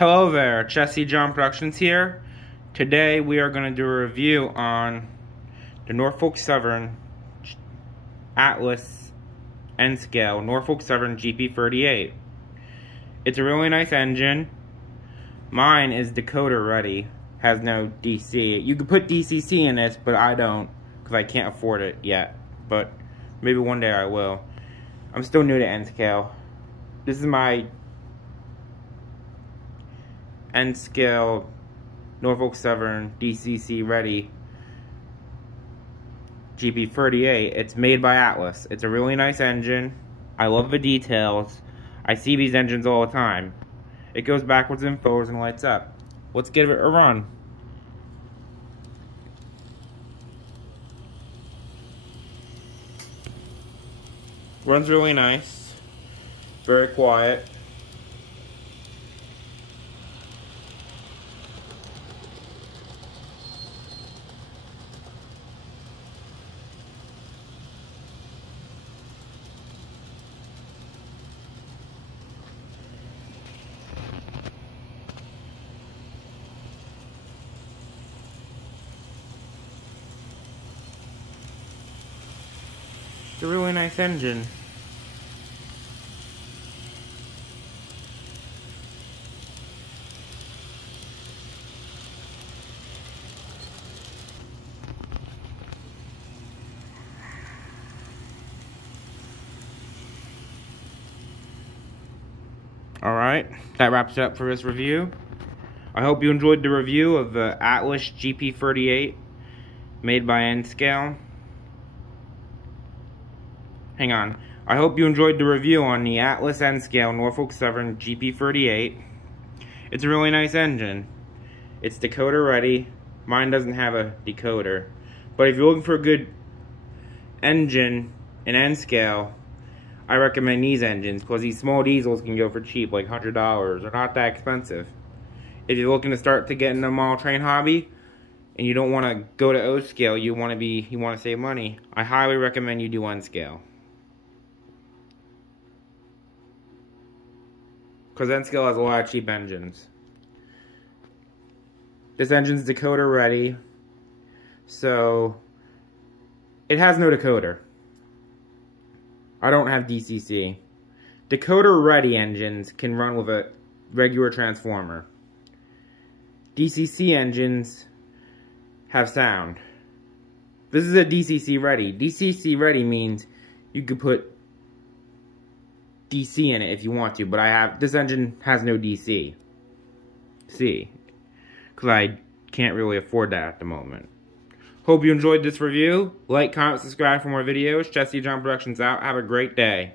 Hello there, Jesse John Productions here. Today we are going to do a review on the Norfolk Southern Atlas N-Scale Norfolk Southern GP38. It's a really nice engine. Mine is decoder ready, has no DC. You could put DCC in this, but I don't, because I can't afford it yet. But maybe one day I will. I'm still new to N-Scale. This is my N-Scale Norfolk Southern DCC ready GP38. It's made by Atlas. It's a really nice engine. I love the details. I see these engines all the time. It goes backwards and forwards and lights up. Let's give it a run. Runs really nice. Very quiet. It's a really nice engine. Alright, that wraps it up for this review. I hope you enjoyed the review of the Atlas GP38 made by N-Scale. Hang on. I hope you enjoyed the review on the Atlas N-Scale Norfolk Southern GP38. It's a really nice engine. It's decoder ready. Mine doesn't have a decoder. But if you're looking for a good engine in N-Scale, I recommend these engines, because these small diesels can go for cheap, like $100. They're not that expensive. If you're looking to start to get in the model train hobby, and you don't want to go to O-Scale, you want to save money, I highly recommend you do N-Scale. Because N-Scale has a lot of cheap engines. This engine's decoder ready, so it has no decoder. I don't have DCC. Decoder ready engines can run with a regular transformer. DCC engines have sound. This is a DCC ready. DCC ready means you could put DC in it if you want to, but this engine has no DC. See, because I can't really afford that at the moment. Hope you enjoyed this review. Like, comment, subscribe for more videos. Jesse John Productions out. Have a great day.